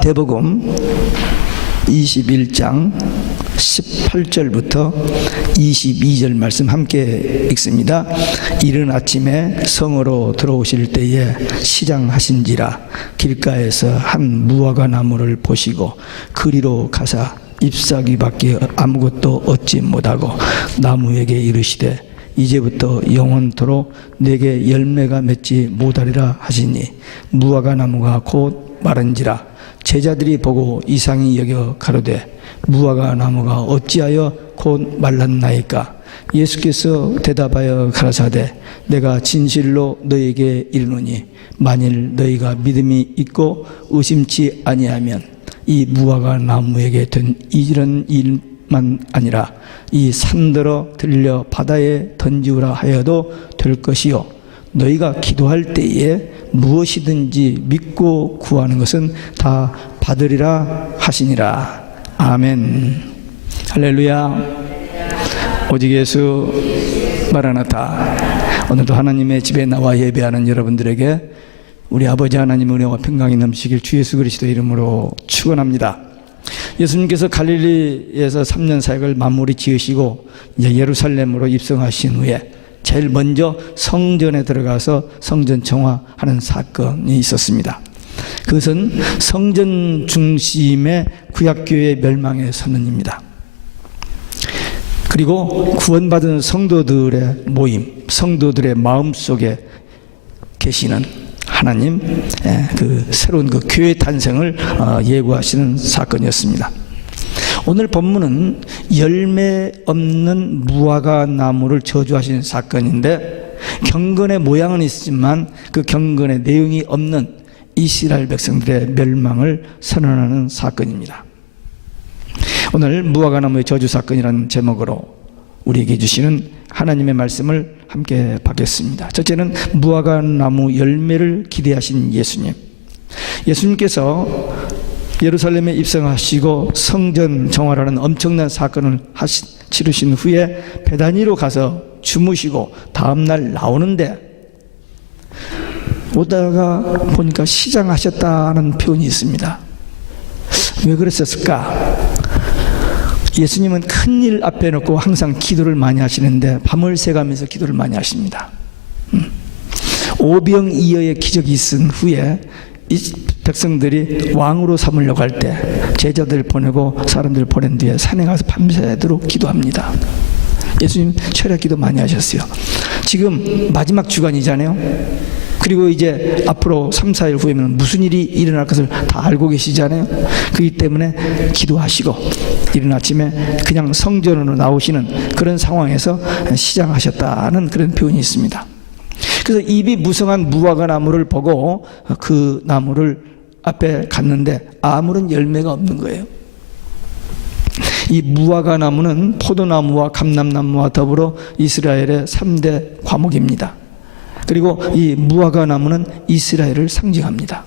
마태복음 21장 18절부터 22절 말씀 함께 읽습니다. 이른 아침에 성으로 들어오실 때에 시장하신지라 길가에서 한 무화과 나무를 보시고 그리로 가사 잎사귀밖에 아무것도 얻지 못하고 나무에게 이르시되 이제부터 영원토록 내게 열매가 맺지 못하리라 하시니 무화과 나무가 곧 마른지라. 제자들이 보고 이상히 여겨 가로되 무화과 나무가 어찌하여 곧 말랐나이까? 예수께서 대답하여 가라사대 내가 진실로 너희에게 이르노니 만일 너희가 믿음이 있고 의심치 아니하면 이 무화과 나무에게 된 이런 일만 아니라 이 산더러 들려 바다에 던지우라 하여도 될 것이요 너희가 기도할 때에 무엇이든지 믿고 구하는 것은 다 받으리라 하시니라. 아멘. 할렐루야. 오직 예수 마라나타. 오늘도 하나님의 집에 나와 예배하는 여러분들에게 우리 아버지 하나님의 은혜와 평강이 넘치길 주 예수 그리스도 이름으로 축원합니다. 예수님께서 갈릴리에서 3년 사역을 마무리 지으시고 이제 예루살렘으로 입성하신 후에 제일 먼저 성전에 들어가서 성전 정화하는 사건이 있었습니다. 그것은 성전 중심의 구약교회의 멸망의 선언입니다. 그리고 구원받은 성도들의 모임, 성도들의 마음속에 계시는 하나님, 그 새로운 그 교회 탄생을 예고하시는 사건이었습니다. 오늘 본문은 열매 없는 무화과 나무를 저주하시는 사건인데 경건의 모양은 있지만 그 경건의 내용이 없는 이스라엘 백성들의 멸망을 선언하는 사건입니다. 오늘 무화과 나무의 저주 사건이라는 제목으로 우리에게 주시는 하나님의 말씀을 함께 받겠습니다. 첫째는 무화과 나무 열매를 기대하신 예수님. 예수님께서 예루살렘에 입성하시고 성전 정화라는 엄청난 사건을 치르신 후에 베다니로 가서 주무시고 다음날 나오는데 오다가 보니까 시장하셨다는 표현이 있습니다. 왜 그랬었을까? 예수님은 큰일 앞에 놓고 항상 기도를 많이 하시는데 밤을 새가면서 기도를 많이 하십니다. 오병이어의 기적이 있은 후에 이 백성들이 왕으로 삼으려고 할 때 제자들 보내고 사람들 보낸 뒤에 산에 가서 밤새도록 기도합니다. 예수님 철야 기도 많이 하셨어요. 지금 마지막 주간이잖아요. 그리고 이제 앞으로 3, 4일 후에는 무슨 일이 일어날 것을 다 알고 계시잖아요. 그렇기 때문에 기도하시고 이른 아침에 그냥 성전으로 나오시는 그런 상황에서 시장하셨다는 그런 표현이 있습니다. 그래서 입이 무성한 무화과 나무를 보고 그 나무를 앞에 갔는데 아무런 열매가 없는 거예요. 이 무화과 나무는 포도나무와 감람나무와 더불어 이스라엘의 3대 과목입니다. 그리고 이 무화과 나무는 이스라엘을 상징합니다.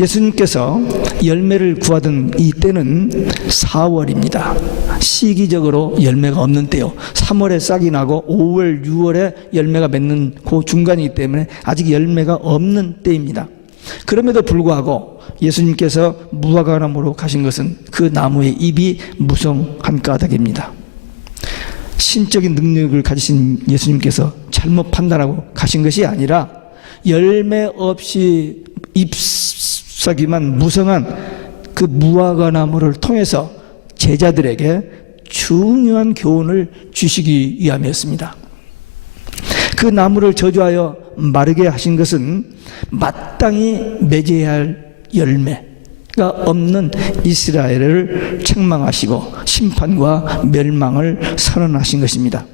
예수님께서 열매를 구하던 이 때는 4월입니다. 시기적으로 열매가 없는 때요. 3월에 싹이 나고 5월, 6월에 열매가 맺는 그 중간이기 때문에 아직 열매가 없는 때입니다. 그럼에도 불구하고 예수님께서 무화과 나무로 가신 것은 그 나무의 잎이 무성한 까닭입니다. 신적인 능력을 가지신 예수님께서 잘못 판단하고 가신 것이 아니라 열매 없이 잎사귀만 무성한 그 무화과 나무를 통해서 제자들에게 중요한 교훈을 주시기 위함이었습니다. 그 나무를 저주하여 마르게 하신 것은 마땅히 맺어야 할 열매가 없는 이스라엘을 책망하시고 심판과 멸망을 선언하신 것입니다.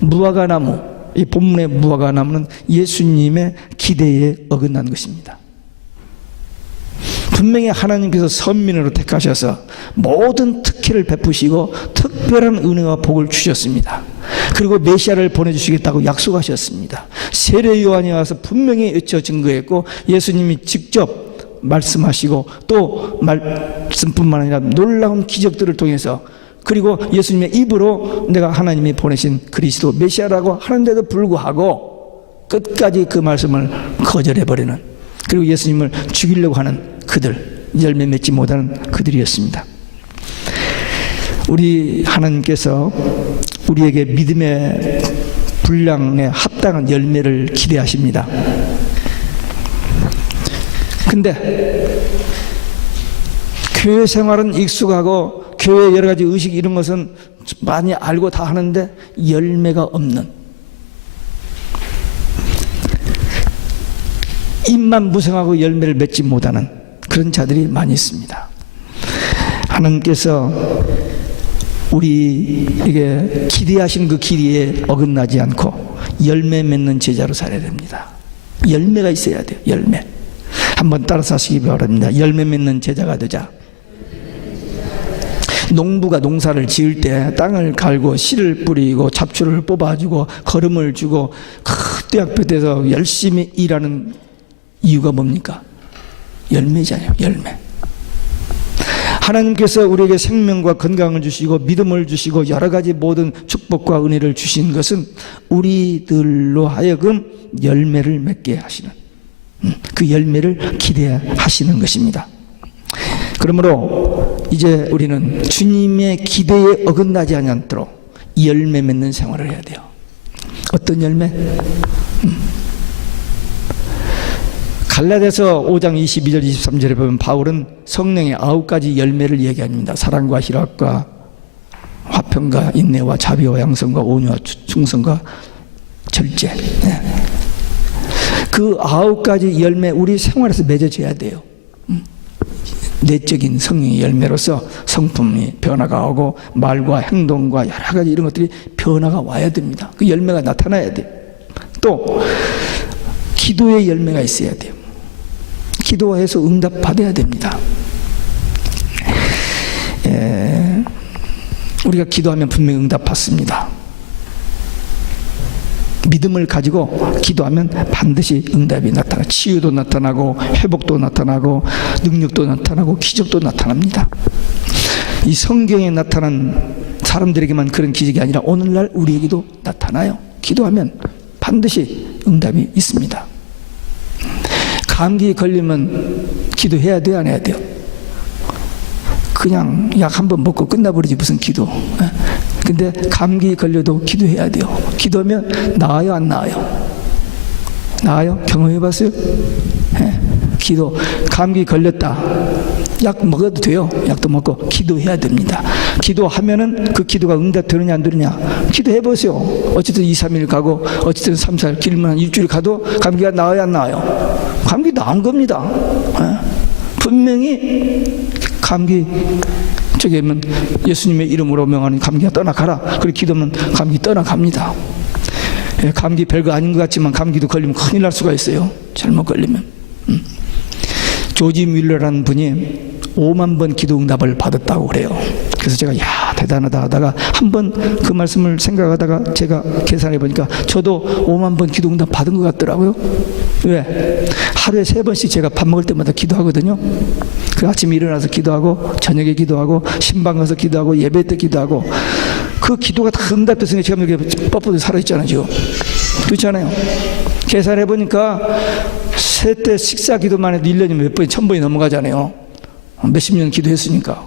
무화과 나무, 이 본문의 무화과 나무는 예수님의 기대에 어긋난 것입니다. 분명히 하나님께서 선민으로 택하셔서 모든 특혜를 베푸시고 특별한 은혜와 복을 주셨습니다. 그리고 메시아를 보내주시겠다고 약속하셨습니다. 세례 요한이 와서 분명히 외쳐 증거했고 예수님이 직접 말씀하시고 또 말씀뿐만 아니라 놀라운 기적들을 통해서 그리고 예수님의 입으로 내가 하나님이 보내신 그리스도 메시아라고 하는데도 불구하고 끝까지 그 말씀을 거절해버리는 그리고 예수님을 죽이려고 하는 그들, 열매 맺지 못하는 그들이었습니다. 우리 하나님께서 우리에게 믿음의 분량에 합당한 열매를 기대하십니다. 근데 교회 생활은 익숙하고 교회 여러 가지 의식 이런 것은 많이 알고 다 하는데 열매가 없는, 입만 무성하고 열매를 맺지 못하는 그런 자들이 많이 있습니다. 하나님께서 우리에게 기대하신 그 길이에 어긋나지 않고 열매 맺는 제자로 살아야 됩니다. 열매가 있어야 돼요. 열매. 한번 따라서 하시기 바랍니다. 열매 맺는 제자가 되자. 농부가 농사를 지을 때 땅을 갈고 씨를 뿌리고 잡초를 뽑아주고 거름을 주고 그 떼약볕에서 열심히 일하는 이유가 뭡니까? 열매잖아요. 열매. 하나님께서 우리에게 생명과 건강을 주시고 믿음을 주시고 여러 가지 모든 축복과 은혜를 주신 것은 우리들로 하여금 열매를 맺게 하시는, 그 열매를 기대하시는 것입니다. 그러므로 이제 우리는 주님의 기대에 어긋나지 않도록 열매 맺는 생활을 해야 돼요. 어떤 열매? 갈라디아서 5장 22절 23절에 보면 바울은 성령의 9가지 열매를 얘기합니다. 사랑과 희락과 화평과 인내와 자비와 양성과 온유와 충성과 절제. 네. 그 9가지 열매 우리 생활에서 맺어져야 돼요. 내적인 성령의 열매로서 성품이 변화가 오고 말과 행동과 여러 가지 이런 것들이 변화가 와야 됩니다. 그 열매가 나타나야 돼요. 또 기도의 열매가 있어야 돼요. 기도해서 응답 받아야 됩니다. 우리가 기도하면 분명히 응답 받습니다. 믿음을 가지고 기도하면 반드시 응답이 나타나, 치유도 나타나고 회복도 나타나고 능력도 나타나고 기적도 나타납니다. 이 성경에 나타난 사람들에게만 그런 기적이 아니라 오늘날 우리에게도 나타나요. 기도하면 반드시 응답이 있습니다. 감기 걸리면 기도해야 돼요, 안 해야 돼요? 그냥 약 한 번 먹고 끝나버리지 무슨 기도. 근데 감기 걸려도 기도해야 돼요. 기도하면 나아요, 안 나아요? 나아요? 경험해봤어요? 기도. 감기 걸렸다. 약 먹어도 돼요. 약도 먹고 기도해야 됩니다. 기도하면은 그 기도가 응답되느냐 안 되느냐 기도해보세요. 어쨌든 2, 3일 가고 어쨌든 3, 4일 길면 한 일주일 가도 감기가 나아요, 안 나아요? 감기 나은 겁니다. 분명히 감기 저기면 예수님의 이름으로 명하는 감기가 떠나가라. 그렇게 기도하면 감기 떠나갑니다. 감기 별거 아닌 것 같지만 감기도 걸리면 큰일 날 수가 있어요. 잘못 걸리면. 조지 뮬러라는 분이 5만 번 기도 응답을 받았다고 그래요. 그래서 제가 야 대단하다 하다가 한 번 그 말씀을 생각하다가 제가 계산해 보니까 저도 5만 번 기도 응답 받은 것 같더라고요. 왜? 하루에 3번씩 제가 밥 먹을 때마다 기도하거든요. 그 아침에 일어나서 기도하고 저녁에 기도하고 신방 가서 기도하고 예배 때 기도하고 그 기도가 다 응답됐으니까 제가 이렇게 뻣뻣하게 살아있잖아요 지금. 그렇잖아요. 계산해 보니까 세 때 식사 기도만 해도 1년이면 몇 번이 1000번이 넘어가잖아요. 몇십 년 기도했으니까.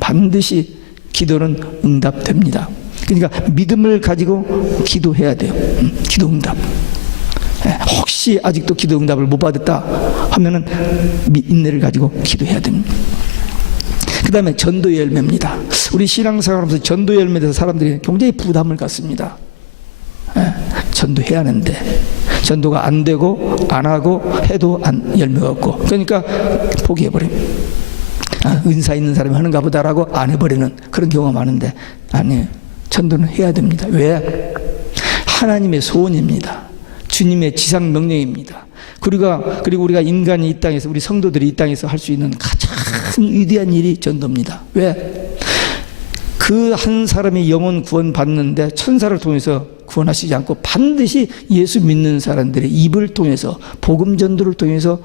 반드시 기도는 응답됩니다. 그러니까 믿음을 가지고 기도해야 돼요. 기도 응답. 혹시 아직도 기도 응답을 못 받았다 하면은 인내를 가지고 기도해야 됩니다. 그 다음에 전도 열매입니다. 우리 신앙생활하면서 전도 열매에 대해서 사람들이 굉장히 부담을 갖습니다. 전도해야 하는데 전도가 안 되고 안 하고 해도 열매가 없고 그러니까 포기해버립니다. 은사 있는 사람이 하는가 보다라고 안 해버리는 그런 경우가 많은데 아니에요. 전도는 해야 됩니다. 왜? 하나님의 소원입니다. 주님의 지상 명령입니다. 그리고 우리가 인간이 이 땅에서 우리 성도들이 이 땅에서 할 수 있는 가장 위대한 일이 전도입니다. 왜? 그 한 사람이 영혼 구원 받는데 천사를 통해서 구원하시지 않고 반드시 예수 믿는 사람들의 입을 통해서 복음 전도를 통해서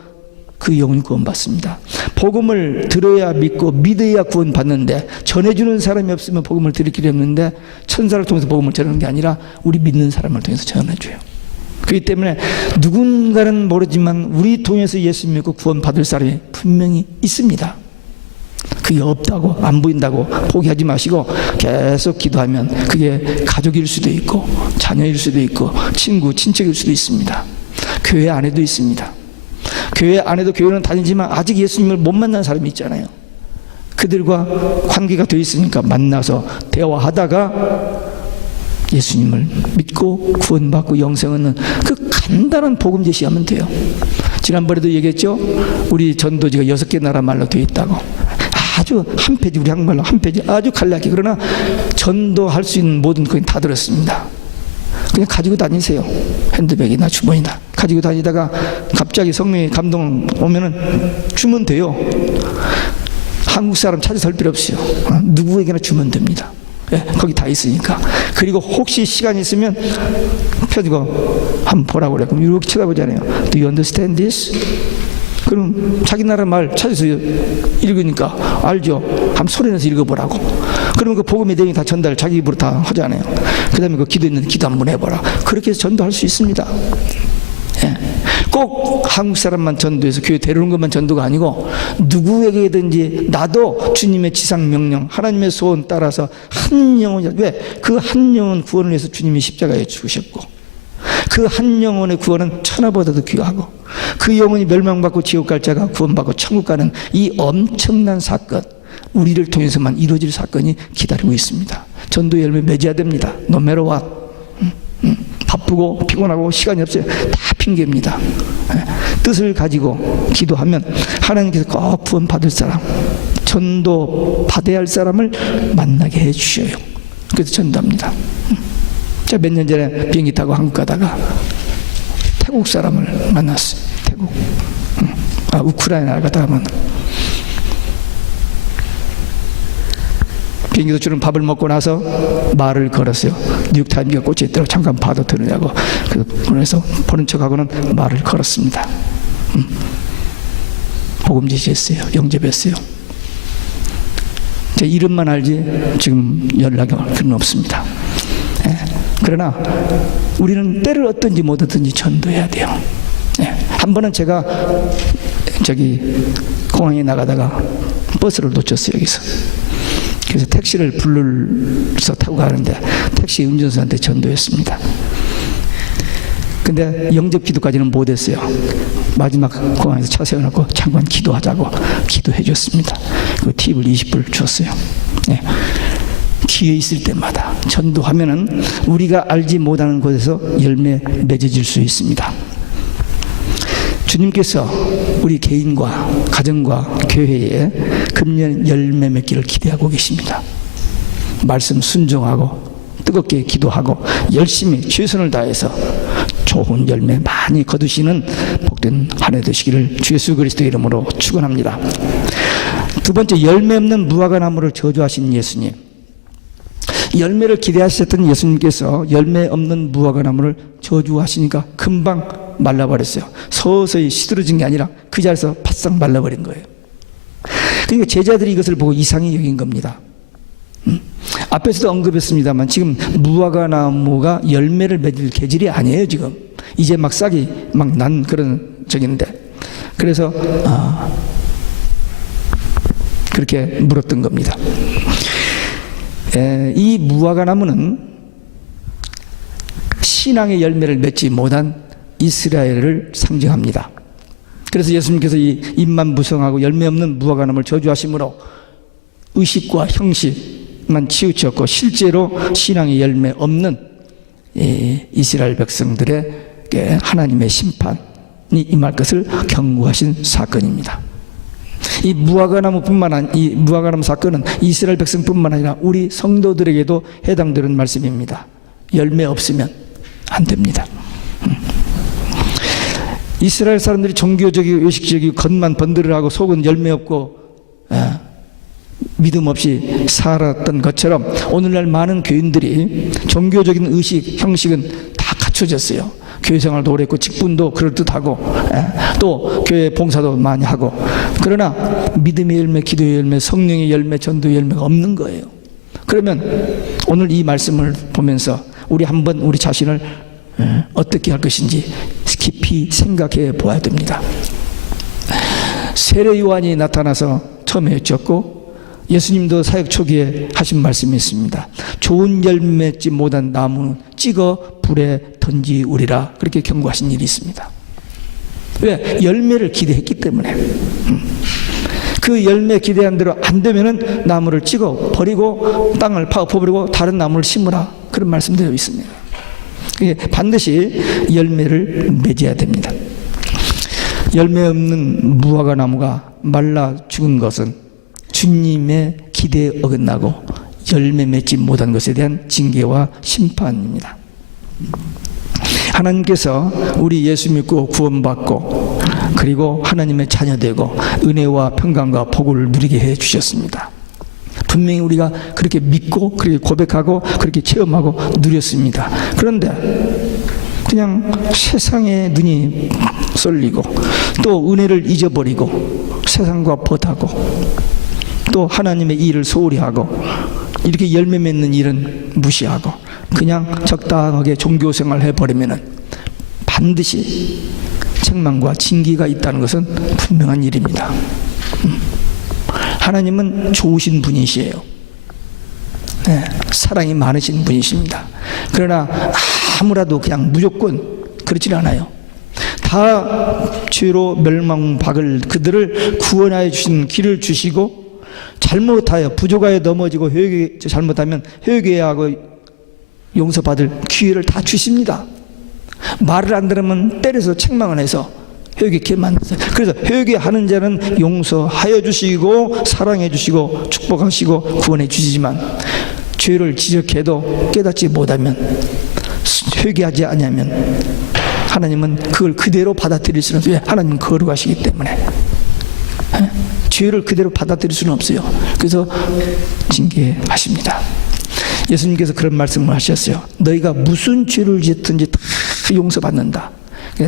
그 영혼이 구원받습니다. 복음을 들어야 믿고 믿어야 구원받는데 전해주는 사람이 없으면 복음을 들을 길이 없는데 천사를 통해서 복음을 전하는 게 아니라 우리 믿는 사람을 통해서 전해줘요. 그렇기 때문에 누군가는 모르지만 우리 통해서 예수 믿고 구원받을 사람이 분명히 있습니다. 그게 없다고, 안 보인다고 포기하지 마시고 계속 기도하면 그게 가족일 수도 있고 자녀일 수도 있고 친구, 친척일 수도 있습니다. 교회 안에도 있습니다. 교회 안에도 교회는 다니지만 아직 예수님을 못 만난 사람이 있잖아요. 그들과 관계가 되어 있으니까 만나서 대화하다가 예수님을 믿고 구원받고 영생 얻는 그 간단한 복음 제시하면 돼요. 지난번에도 얘기했죠. 우리 전도지가 6개 나라 말로 되어 있다고. 아주 한 페이지, 우리 한국말로 한 페이지 아주 간략히. 그러나 전도할 수 있는 모든 거긴 다 들었습니다. 그냥 가지고 다니세요. 핸드백이나 주머니나 가지고 다니다가 갑자기 성령의 감동 오면은 주면 돼요. 한국 사람 찾아서 할 필요 없어요. 누구에게나 주면 됩니다. 예, 거기 다 있으니까. 그리고 혹시 시간이 있으면 펴지고 한번 보라고 그래. 그럼 이렇게 쳐다보잖아요. Do you understand this? 그럼 자기 나라 말 찾아서 읽으니까 알죠. 한번 소리내서 읽어보라고. 그러면 그 복음의 내용이 다 전달 자기 입으로 다 하잖아요. 그 다음에 그 기도 있는 기도 한번 해봐라. 그렇게 해서 전도할 수 있습니다. 예. 꼭 한국 사람만 전도해서 교회 데려오는 것만 전도가 아니고 누구에게든지 나도 주님의 지상 명령, 하나님의 소원 따라서 한 영혼, 왜? 그 한 영혼 구원을 위해서 주님이 십자가에 죽으셨고 그 한 영혼의 구원은 천하보다도 귀하고 그 영혼이 멸망받고 지옥 갈 자가 구원받고 천국 가는 이 엄청난 사건, 우리를 통해서만 이루어질 사건이 기다리고 있습니다. 전도 열매 맺어야 됩니다. No matter what. 바쁘고 피곤하고 시간이 없어요. 다 핑계입니다. 뜻을 가지고 기도하면 하나님께서 꼭 구원 받을 사람, 전도 받아야 할 사람을 만나게 해주셔요. 그래서 전도합니다. 제가 몇 년 전에 비행기 타고 한국 가다가 태국 사람을 만났어요. 태국. 우크라이나 가다가 비행기 도중에 밥을 먹고 나서 말을 걸었어요. 뉴욕타임즈가 꽂혀있더라고. 잠깐 봐도 되느냐고. 그래서 보는 척하고는 말을 걸었습니다. 복음 제시했어요. 영접했어요. 제 이름만 알지 지금 연락이 필요는 없습니다. 예. 그러나 우리는 때를 얻든지 못 얻든지 전도해야 돼요. 예. 한 번은 제가 공항에 나가다가 버스를 놓쳤어요. 여기서. 그래서 택시를 불러서 타고 가는데 택시 운전수한테 전도했습니다. 근데 영접 기도까지는 못했어요. 마지막 공항에서 차 세워놓고 잠깐 기도하자고 기도해 줬습니다. 그 팁을 20불 줬어요. 네. 기회 있을 때마다 전도하면은 우리가 알지 못하는 곳에서 열매 맺어질 수 있습니다. 주님께서 우리 개인과 가정과 교회에 금년 열매 맺기를 기대하고 계십니다. 말씀 순종하고 뜨겁게 기도하고 열심히 최선을 다해서 좋은 열매 많이 거두시는 복된 한 해 되시기를 주 예수 그리스도의 이름으로 축원합니다. 두 번째, 열매 없는 무화과 나무를 저주하신 예수님. 열매를 기대하셨던 예수님께서 열매 없는 무화과 나무를 저주하시니까 금방 말라버렸어요. 서서히 시들어진 게 아니라 그 자리에서 바싹 말라버린 거예요. 그러니까 제자들이 이것을 보고 이상히 여긴 겁니다. 앞에서도 언급했습니다만 지금 무화과 나무가 열매를 맺을 계절이 아니에요. 지금 이제 막 싹이 막 난 그런 적인데, 그래서 그렇게 물었던 겁니다. 이 무화과 나무는 신앙의 열매를 맺지 못한 이스라엘을 상징합니다. 그래서 예수님께서 이 잎만 무성하고 열매 없는 무화과 나무를 저주하심으로 의식과 형식만 치우쳤고 실제로 신앙의 열매 없는 이스라엘 백성들에게 하나님의 심판이 임할 것을 경고하신 사건입니다. 이 무화과 나무 사건은 이스라엘 백성뿐만 아니라 우리 성도들에게도 해당되는 말씀입니다. 열매 없으면 안 됩니다. 이스라엘 사람들이 종교적이고 의식적이고 겉만 번들을 하고 속은 열매 없고 믿음 없이 살았던 것처럼 오늘날 많은 교인들이 종교적인 의식, 형식은 다 갖춰졌어요. 교회 생활도 오래 했고 직분도 그럴듯하고 또 교회 봉사도 많이 하고, 그러나 믿음의 열매, 기도의 열매, 성령의 열매, 전도의 열매가 없는 거예요. 그러면 오늘 이 말씀을 보면서 우리 한번 우리 자신을 어떻게 할 것인지 깊이 생각해 보아야 됩니다. 세례 요한이 나타나서 처음에 여쭈었고 예수님도 사역 초기에 하신 말씀이 있습니다. 좋은 열매 맺지 못한 나무는 찍어 불에 던지우리라, 그렇게 경고하신 일이 있습니다. 왜? 열매를 기대했기 때문에. 그 열매 기대한 대로 안 되면은 나무를 찍어 버리고 땅을 파엎어버리고 다른 나무를 심으라, 그런 말씀되어 있습니다. 반드시 열매를 맺어야 됩니다. 열매 없는 무화과 나무가 말라 죽은 것은 주님의 기대에 어긋나고 열매 맺지 못한 것에 대한 징계와 심판입니다. 하나님께서 우리 예수 믿고 구원받고 그리고 하나님의 자녀되고 은혜와 평강과 복을 누리게 해 주셨습니다. 분명히 우리가 그렇게 믿고 그렇게 고백하고 그렇게 체험하고 누렸습니다. 그런데 그냥 세상에 눈이 쏠리고 또 은혜를 잊어버리고 세상과 벗하고 또 하나님의 일을 소홀히 하고 이렇게 열매 맺는 일은 무시하고 그냥 적당하게 종교생활 해버리면 반드시 책망과 징계가 있다는 것은 분명한 일입니다. 하나님은 좋으신 분이시에요. 네, 사랑이 많으신 분이십니다. 그러나 아무라도 그냥 무조건 그렇지 않아요. 다 죄로 멸망박을 그들을 구원하여 주신 길을 주시고 잘못하여 부족하여 넘어지고 잘못하면 회개하고 용서받을 기회를 다 주십니다. 말을 안 들으면 때려서 책망을 해서 회개케 만드세요. 그래서 회개하는 자는 용서하여 주시고 사랑해 주시고 축복하시고 구원해 주시지만 죄를 지적해도 깨닫지 못하면 회개하지 않으면 하나님은 그걸 그대로 받아들일 수는 없어요. 하나님은 거룩하시기 때문에 죄를 그대로 받아들일 수는 없어요. 그래서 징계하십니다. 예수님께서 그런 말씀을 하셨어요. 너희가 무슨 죄를 짓든지 다 용서받는다.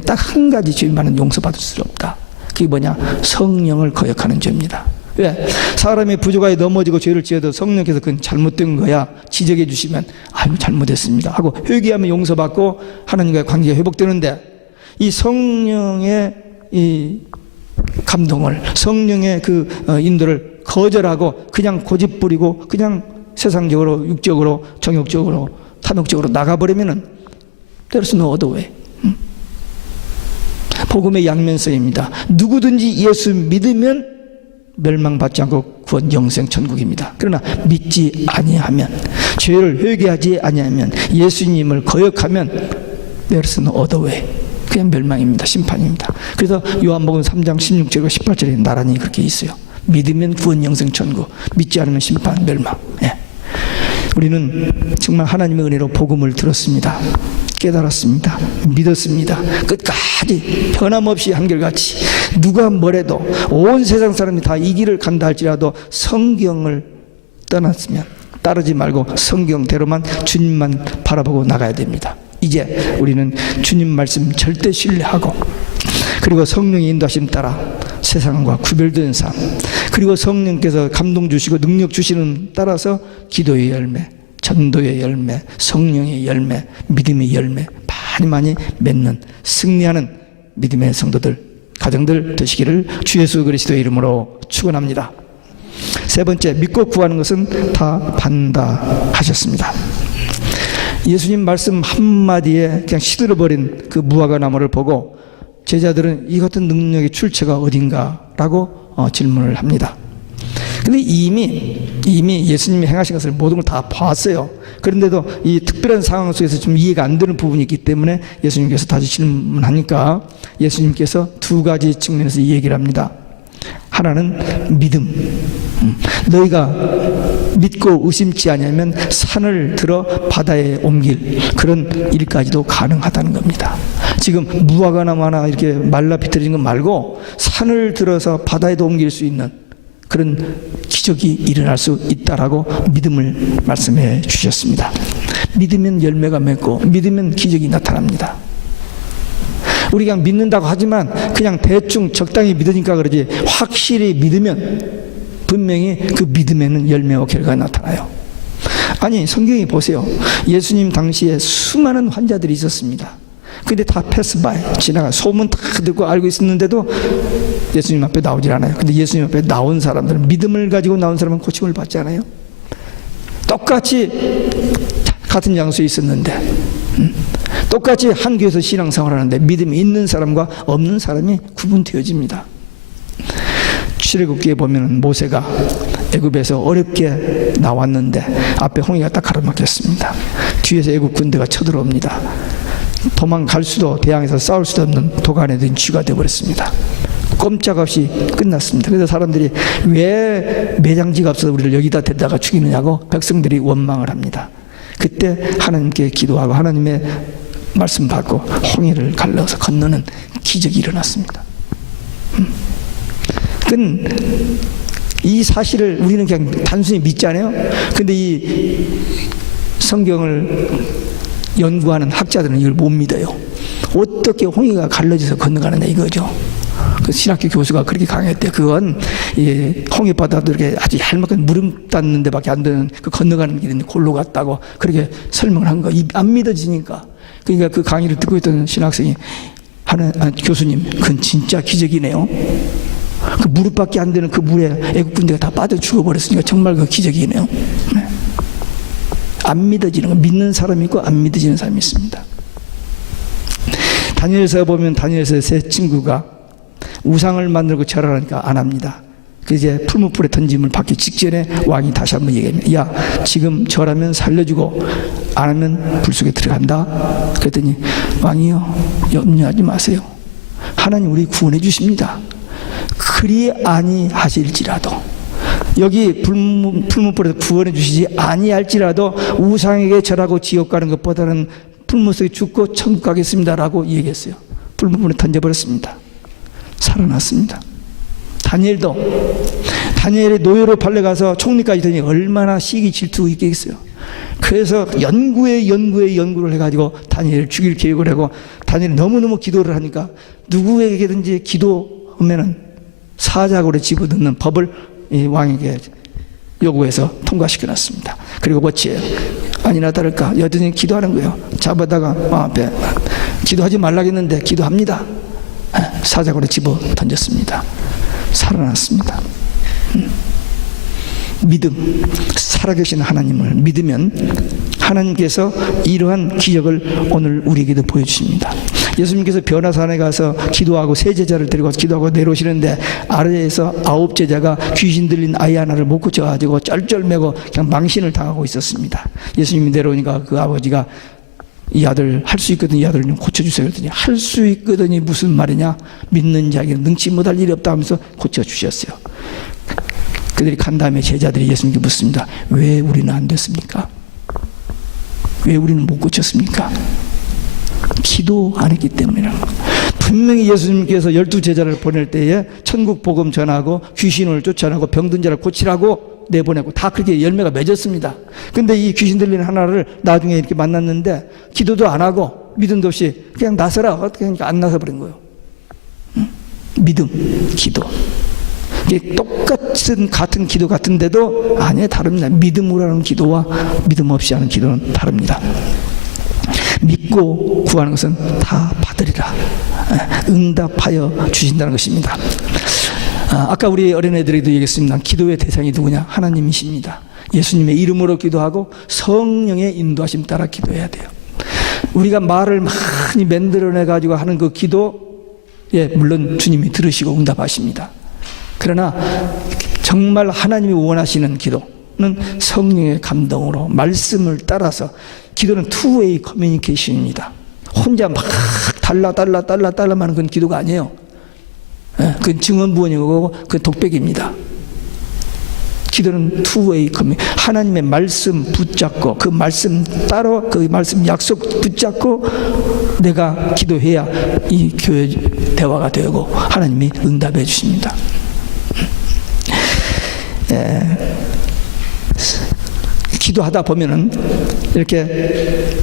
딱 한 가지 죄만은 용서받을 수 없다. 그게 뭐냐? 성령을 거역하는 죄입니다. 왜? 사람이 부족하게 넘어지고 죄를 지어도 성령께서 그건 잘못된 거야 지적해 주시면 아유 잘못했습니다 하고 회개하면 용서받고 하나님과의 관계가 회복되는데, 이 성령의 이 감동을, 성령의 그 인도를 거절하고 그냥 고집 부리고 그냥 세상적으로 육적으로 정욕적으로 탐욕적으로 나가버리면은 때려서 너 얻어왜? 복음의 양면성입니다. 누구든지 예수 믿으면 멸망받지 않고 구원 영생 천국입니다. 그러나 믿지 아니하면, 죄를 회개하지 아니하면, 예수님을 거역하면 때려서 얻어왜? 그냥 멸망입니다. 심판입니다. 그래서 요한복음 3장 16절과 18절에 나란히 그렇게 있어요. 믿으면 구원 영생 천국, 믿지 않으면 심판 멸망. 예. 우리는 정말 하나님의 은혜로 복음을 들었습니다. 깨달았습니다. 믿었습니다. 끝까지 변함없이 한결같이 누가 뭐래도 온 세상 사람이 다 이 길을 간다 할지라도 성경을 떠났으면 따르지 말고 성경대로만 주님만 바라보고 나가야 됩니다. 이제 우리는 주님 말씀 절대 신뢰하고 그리고 성령의 인도하심 따라 세상과 구별된 삶, 그리고 성령께서 감동 주시고 능력 주시는 따라서 기도의 열매, 전도의 열매, 성령의 열매, 믿음의 열매 많이 맺는 승리하는 믿음의 성도들, 가정들 되시기를 주 예수 그리스도의 이름으로 축원합니다. 세 번째, 믿고 구하는 것은 다 받는다 하셨습니다. 예수님 말씀 한마디에 그냥 시들어버린 그 무화과 나무를 보고 제자들은 이 같은 능력의 출처가 어딘가라고 질문을 합니다. 근데 이미 예수님이 행하신 것을 모든 걸 다 봤어요. 그런데도 이 특별한 상황 속에서 좀 이해가 안 되는 부분이 있기 때문에 예수님께서 다시 질문하니까 예수님께서 두 가지 측면에서 이 얘기를 합니다. 하나는 믿음. 너희가 믿고 의심치 않으면 산을 들어 바다에 옮길 그런 일까지도 가능하다는 겁니다. 지금 무화과 나무 하나 이렇게 말라 비틀어진 것 말고 산을 들어서 바다에도 옮길 수 있는 그런 기적이 일어날 수 있다라고 믿음을 말씀해 주셨습니다. 믿으면 열매가 맺고 믿으면 기적이 나타납니다. 우리 그냥 믿는다고 하지만 그냥 대충 적당히 믿으니까 그러지, 확실히 믿으면 분명히 그 믿음에는 열매와 결과가 나타나요. 아니, 성경에 보세요. 예수님 당시에 수많은 환자들이 있었습니다. 근데 다 패스바이, 지나가, 소문 다 듣고 알고 있었는데도 예수님 앞에 나오질 않아요. 근데 예수님 앞에 나온 사람들은, 믿음을 가지고 나온 사람은 고침을 받지 않아요. 똑같이 같은 장소에 있었는데, 똑같이 한 교회에서 신앙생활을 하는데 믿음이 있는 사람과 없는 사람이 구분되어집니다. 출애굽기에 보면 모세가 애굽에서 어렵게 나왔는데 앞에 홍해가 딱 가로막혔습니다. 뒤에서 애굽 군대가 쳐들어옵니다. 도망갈 수도, 대항해서 싸울 수도 없는 도간에 든 쥐가 되어버렸습니다. 꼼짝없이 끝났습니다. 그래서 사람들이 왜 매장지가 없어서 우리를 여기다 데다가 죽이느냐고 백성들이 원망을 합니다. 그때 하나님께 기도하고 하나님의 말씀 받고 홍해를 갈라서 건너는 기적이 일어났습니다. 이 사실을 우리는 그냥 단순히 믿잖아요. 근데 이 성경을 연구하는 학자들은 이걸 못 믿어요. 어떻게 홍해가 갈라져서 건너가느냐 이거죠. 그 신학교 교수가 그렇게 강했대요. 그건 홍해 바다도 이렇게 아주 얄팍한 무릎 닿는 데밖에 안 되는 그 건너가는 길인데 골로 갔다고 그렇게 설명을 한 거. 안 믿어지니까. 그러니까 그 강의를 듣고 있던 신학생이 교수님, 그건 진짜 기적이네요. 그 무릎밖에 안 되는 그 물에 애국 군대가 다 빠져 죽어버렸으니까 정말 그 기적이네요. 네. 안 믿어지는 거, 믿는 사람이 있고 안 믿어지는 사람이 있습니다. 다니엘서 보면 다니엘서의 세 친구가 우상을 만들고 절하니까 안 합니다. 그 이제 풀무불에 던짐을 받기 직전에 왕이 다시 한번 얘기합니다. 야, 지금 절하면 살려주고 안 하면 불 속에 들어간다. 그랬더니 왕이요, 염려하지 마세요. 하나님 우리 구원해 주십니다. 그리 아니하실지라도, 여기 풀무불에서 구원해 주시지 아니할지라도 우상에게 절하고 지옥 가는 것보다는 풀무 속에 죽고 천국 가겠습니다라고 얘기했어요. 풀무불에 던져버렸습니다. 살아났습니다. 다니엘이 노예로 팔려가서 총리까지 되니 얼마나 시기 질투 있겠어요. 그래서 연구를 해가지고 다니엘을 죽일 계획을 하고, 다니엘이 너무너무 기도를 하니까 누구에게든지 기도하면은 사자굴에 집어넣는 법을 이 왕에게 요구해서 통과시켜놨습니다. 그리고 어찌해요? 아니나 다를까 여전히 기도하는 거예요. 잡아다가 왕 앞에 기도하지 말라고 했는데 기도합니다. 사자굴에 집어 던졌습니다. 살아났습니다. 믿음, 살아계신 하나님을 믿으면 하나님께서 이러한 기적을 오늘 우리에게도 보여주십니다. 예수님께서 변화산에 가서 기도하고 세 제자를 데리고 기도하고 내려오시는데 아래에서 9 제자가 귀신 들린 아이 하나를 못 고쳐가지고 쩔쩔매고 그냥 망신을 당하고 있었습니다. 예수님이 내려오니까 그 아버지가 이 아들 할 수 있거든, 이 아들 좀 고쳐주세요. 그랬더니 할 수 있거든이 무슨 말이냐, 믿는 자에게는 능치 못할 일이 없다 하면서 고쳐주셨어요. 그들이 간 다음에 제자들이 예수님께 묻습니다. 왜 우리는 안 됐습니까? 왜 우리는 못 고쳤습니까? 기도 안 했기 때문이라는 거예요. 분명히 예수님께서 12 제자를 보낼 때에 천국 복음 전하고 귀신을 쫓아내고 병든 자를 고치라고 내보내고 다 그렇게 열매가 맺었습니다. 근데 이 귀신 들리는 하나를 나중에 이렇게 만났는데 기도도 안 하고 믿음도 없이 그냥 나서라. 어떻게 하니까 안 나서 버린 거예요. 믿음, 기도. 이게 같은 기도 같은데도 아니에요. 다릅니다. 믿음으로 하는 기도와 믿음 없이 하는 기도는 다릅니다. 믿고 구하는 것은 다 받으리라. 응답하여 주신다는 것입니다. 아까 우리 어린애들에게도 얘기했습니다. 기도의 대상이 누구냐? 하나님이십니다. 예수님의 이름으로 기도하고 성령의 인도하심 따라 기도해야 돼요. 우리가 말을 많이 만들어내가지고 하는 그 기도, 물론 주님이 들으시고 응답하십니다. 그러나 정말 하나님이 원하시는 기도는 성령의 감동으로 말씀을 따라서, 기도는 투웨이 커뮤니케이션입니다. 혼자 막 달라만 하는 그건 기도가 아니에요. 그건 증언부언이고 그건 독백입니다. 기도는 투웨이 커뮤니케이션. 하나님의 말씀 붙잡고 그 말씀 따로 그 말씀 약속 붙잡고 내가 기도해야 이 교회 대화가 되고 하나님이 응답해 주십니다. 기도하다 보면은 이렇게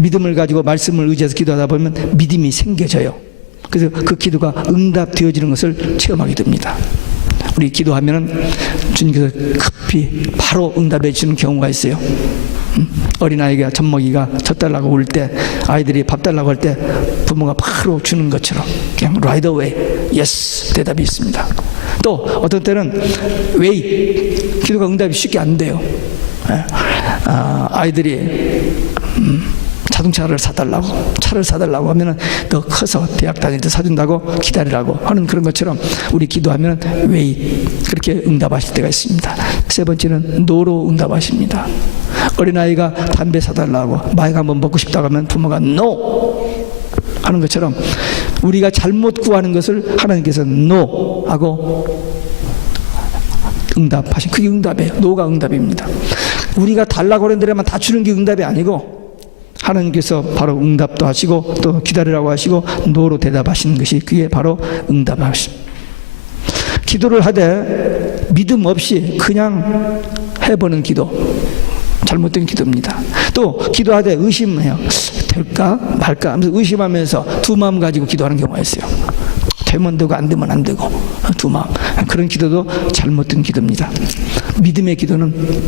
믿음을 가지고 말씀을 의지해서 기도하다 보면 믿음이 생겨져요. 그래서 그 기도가 응답되어지는 것을 체험하게 됩니다. 우리 기도하면은 주님께서 급히 바로 응답해 주시는 경우가 있어요. 어린아이가 젖먹이가 젖 달라고 울 때, 아이들이 밥 달라고 할 때 부모가 바로 주는 것처럼 그냥 right away yes 대답이 있습니다. 또 어떤 때는 wait, 기도가 응답이 쉽게 안 돼요. 아이들이 자동차를 사달라고, 차를 사달라고 하면은 더 커서 대학 다닐 때 사준다고 기다리라고 하는 그런 것처럼 우리 기도하면 wait, 그렇게 응답하실 때가 있습니다. 세 번째는 no로 응답하십니다. 어린아이가 담배 사달라고 마약 한번 먹고 싶다고 하면 부모가 no 하는 것처럼 우리가 잘못 구하는 것을 하나님께서 no 하고 응답하신, 그게 응답이에요. 노가 응답입니다. 우리가 달라고 하는 대로만 다 주는 게 응답이 아니고 하나님께서 바로 응답도 하시고 또 기다리라고 하시고 노로 대답하시는 것이 그게 바로 응답하십니다. 기도를 하되 믿음 없이 그냥 해보는 기도, 잘못된 기도입니다. 또 기도하되 의심해요. 될까 말까 하면서 의심하면서 두 마음 가지고 기도하는 경우가 있어요. 되면 되고 안 되면 안 되고 두 마음, 그런 기도도 잘못된 기도입니다. 믿음의 기도는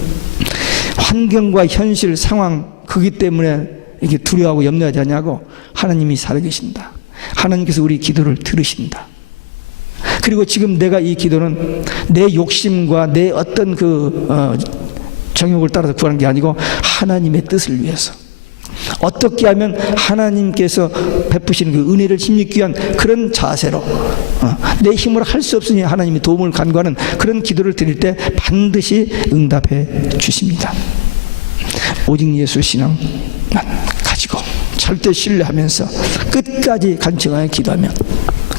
환경과 현실 상황 그기 때문에 이렇게 두려워하고 염려하지 않냐고 하나님이 살아계신다. 하나님께서 우리 기도를 들으신다. 그리고 지금 내가 이 기도는 내 욕심과 내 어떤 정욕을 따라서 구하는 게 아니고 하나님의 뜻을 위해서, 어떻게 하면 하나님께서 베푸시는 그 은혜를 힘입기 위한 그런 자세로 내 힘으로 할 수 없으니 하나님의 도움을 간구하는 그런 기도를 드릴 때 반드시 응답해 주십니다. 오직 예수 신앙만 가지고 절대 신뢰하면서 끝까지 간청하여 기도하면,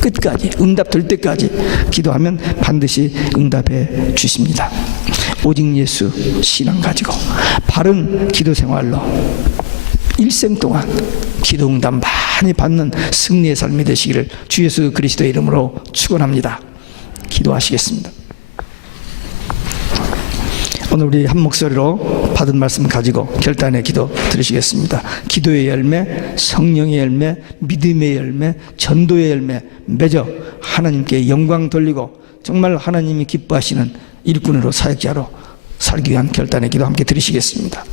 끝까지 응답 될 때까지 기도하면 반드시 응답해 주십니다. 오직 예수 신앙 가지고 바른 기도 생활로 일생 동안 기도 응답 많이 받는 승리의 삶이 되시기를 주 예수 그리스도의 이름으로 축원합니다. 기도하시겠습니다. 오늘 우리 한 목소리로 받은 말씀 가지고 결단의 기도 드리시겠습니다. 기도의 열매, 성령의 열매, 믿음의 열매, 전도의 열매 맺어 하나님께 영광 돌리고 정말 하나님이 기뻐하시는 일꾼으로 사역자로 살기 위한 결단의 기도 함께 드리시겠습니다.